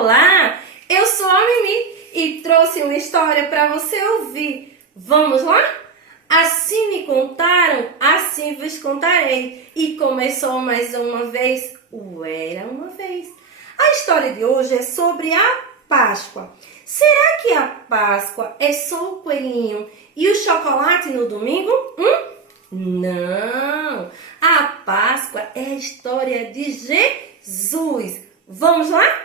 Olá, eu sou a Mimi e trouxe uma história para você ouvir. Vamos lá? Assim me contaram, assim vos contarei. E começou mais uma vez o Era Uma Vez. A história de hoje é sobre a Páscoa. Será que a Páscoa é só o coelhinho e o chocolate no domingo? Não! A Páscoa é a história de Jesus. Vamos lá?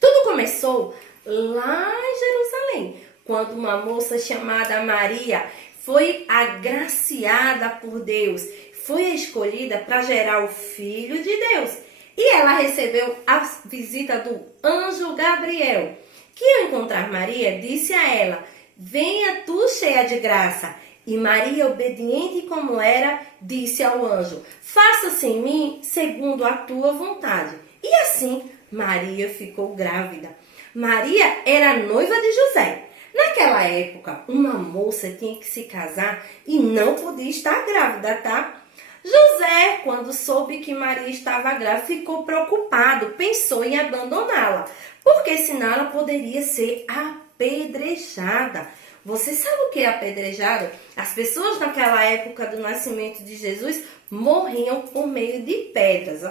Tudo começou lá em Jerusalém, quando uma moça chamada Maria foi agraciada por Deus, foi escolhida para gerar o Filho de Deus. E ela recebeu a visita do anjo Gabriel, que ao encontrar Maria, disse a ela: "Venha tu cheia de graça." E Maria, obediente como era, disse ao anjo: "Faça-se em mim segundo a tua vontade." E assim, Maria ficou grávida. Maria era noiva de José. Naquela época, uma moça tinha que se casar e não podia estar grávida, tá? José, quando soube que Maria estava grávida, ficou preocupado, pensou em abandoná-la, porque senão ela poderia ser apedrejada. Você sabe o que é apedrejado? As pessoas naquela época do nascimento de Jesus morriam por meio de pedras.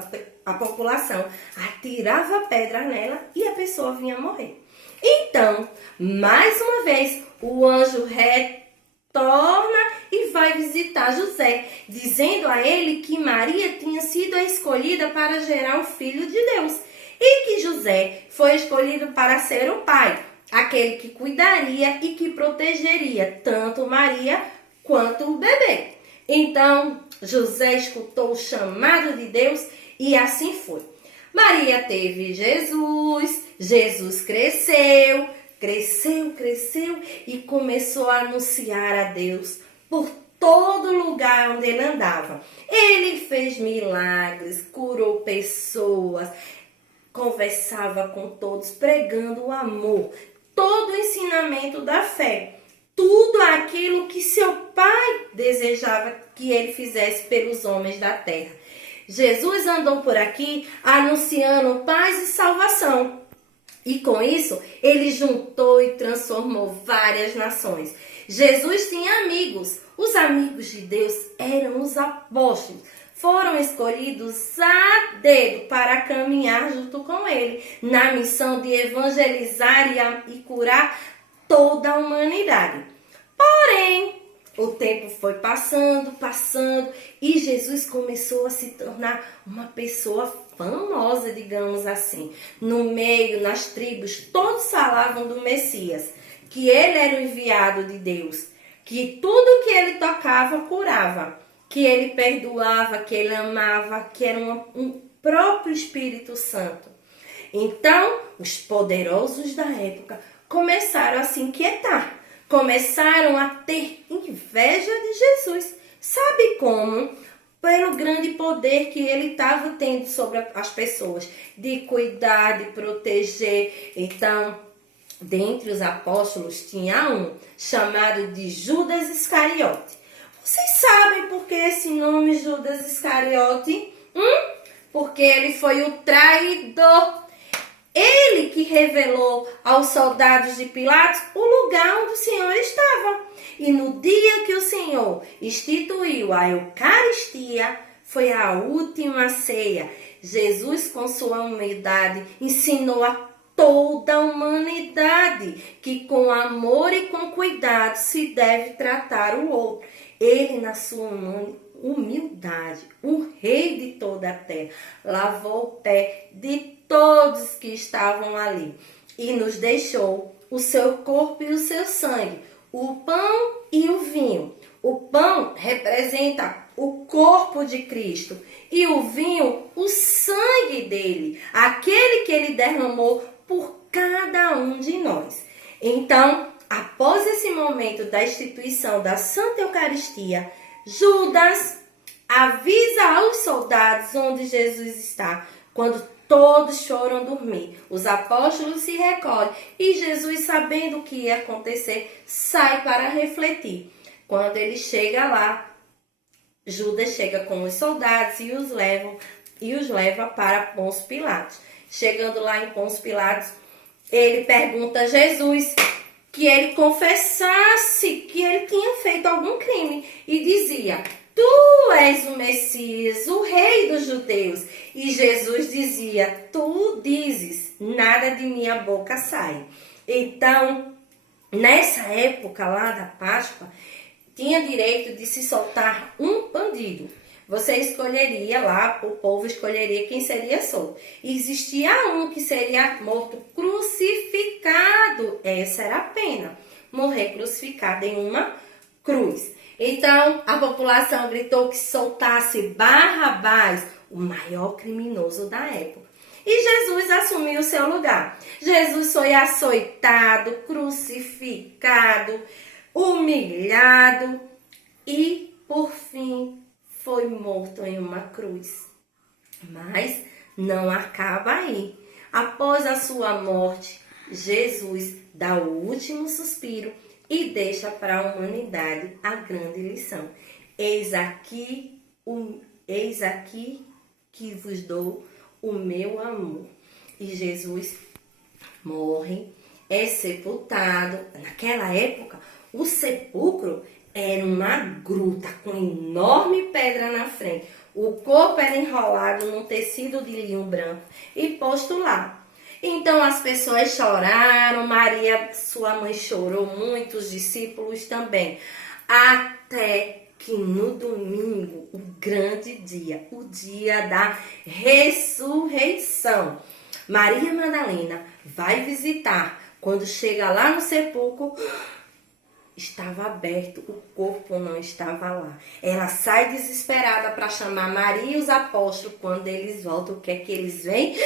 A população atirava pedra nela e a pessoa vinha morrer. Então, mais uma vez, o anjo retorna e vai visitar José, dizendo a ele que Maria tinha sido a escolhida para gerar o Filho de Deus e que José foi escolhido para ser o pai, aquele que cuidaria e que protegeria tanto Maria quanto o bebê. Então, José escutou o chamado de Deus e assim foi. Maria teve Jesus cresceu e começou a anunciar a Deus por todo lugar onde ele andava. Ele fez milagres, curou pessoas, conversava com todos, pregando o amor, todo o ensinamento da fé, tudo aquilo que seu pai desejava que ele fizesse pelos homens da terra. Jesus andou por aqui anunciando paz e salvação. E com isso, ele juntou e transformou várias nações. Jesus tinha amigos. Os amigos de Deus eram os apóstolos. Foram escolhidos a dedo para caminhar junto com ele, na missão de evangelizar e curar toda a humanidade. Porém, o tempo foi passando e Jesus começou a se tornar uma pessoa famosa, digamos assim. No meio, nas tribos, todos falavam do Messias, que ele era o enviado de Deus, que tudo que ele tocava curava, que ele perdoava, que ele amava, que era um próprio Espírito Santo. Então, os poderosos da época começaram a se inquietar, começaram a ter inveja de Jesus. Sabe como? Pelo grande poder que ele estava tendo sobre as pessoas, de cuidar, de proteger. Então, dentre os apóstolos, tinha um chamado de Judas Iscariote. Vocês sabem por que esse nome Judas Iscariote? Porque ele foi o traidor. Ele que revelou aos soldados de Pilatos o lugar onde o Senhor estava. E no dia que o Senhor instituiu a Eucaristia, foi a última ceia. Jesus, com sua humildade, ensinou a toda a humanidade que com amor e com cuidado se deve tratar o outro. Ele, na sua humildade, o rei de toda a terra, lavou o pé de todos que estavam ali e nos deixou o seu corpo e o seu sangue, o pão e o vinho. O pão representa o corpo de Cristo e o vinho, o sangue dele, aquele que ele derramou por cada um de nós. Então, após esse momento da instituição da Santa Eucaristia, Judas avisa aos soldados onde Jesus está. Quando todos foram dormir, os apóstolos se recolhem e Jesus, sabendo o que ia acontecer, sai para refletir. Quando ele chega lá, Judas chega com os soldados e os leva para Pôncio Pilatos. Chegando lá em Pôncio Pilatos, ele pergunta a Jesus que ele confessasse que ele tinha feito algum crime e dizia: tu és o Messias, o rei dos judeus. E Jesus dizia: tu dizes, nada de minha boca sai. Então, nessa época lá da Páscoa, tinha direito de se soltar um bandido. Você escolheria lá, o povo escolheria quem seria solto. E existia um que seria morto crucificado. Essa era a pena, morrer crucificado em uma cruz. Então, a população gritou que soltasse Barrabás, o maior criminoso da época. E Jesus assumiu o seu lugar. Jesus foi açoitado, crucificado, humilhado e, por fim, foi morto em uma cruz. Mas não acaba aí. Após a sua morte, Jesus dá o último suspiro e deixa para a humanidade a grande lição. Eis aqui que vos dou o meu amor. E Jesus morre, é sepultado. Naquela época, o sepulcro era uma gruta com enorme pedra na frente. O corpo era enrolado num tecido de linho branco e posto lá. Então as pessoas choraram, Maria, sua mãe, chorou muito, os discípulos também. Até que no domingo, o grande dia, o dia da ressurreição, Maria Madalena vai visitar. Quando chega lá no sepulcro, estava aberto, o corpo não estava lá. Ela sai desesperada para chamar Maria e os apóstolos. Quando eles voltam, o que é que eles veem?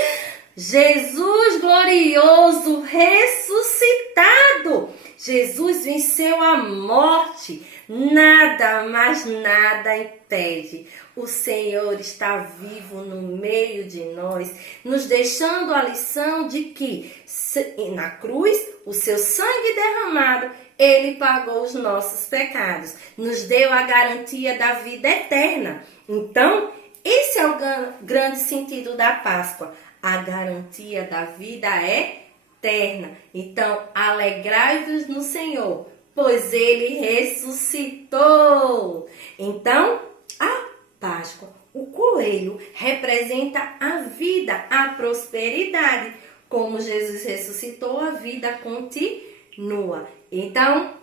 Jesus glorioso, ressuscitado. Jesus venceu a morte. Nada, mas nada impede. O Senhor está vivo no meio de nós, nos deixando a lição de que na cruz, o seu sangue derramado, ele pagou os nossos pecados, nos deu a garantia da vida eterna. Então, esse é o grande sentido da Páscoa, a garantia da vida eterna. Então, alegrai-vos no Senhor, pois ele ressuscitou. Então, a Páscoa, o coelho, representa a vida, a prosperidade. Como Jesus ressuscitou, a vida continua. Então,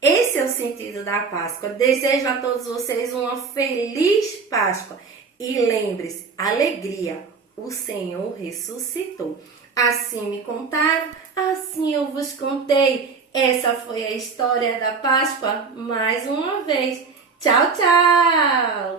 esse é o sentido da Páscoa. Desejo a todos vocês uma feliz Páscoa. E lembre-se, alegria, o Senhor ressuscitou. Assim me contaram, assim eu vos contei. Essa foi a história da Páscoa mais uma vez. Tchau, tchau!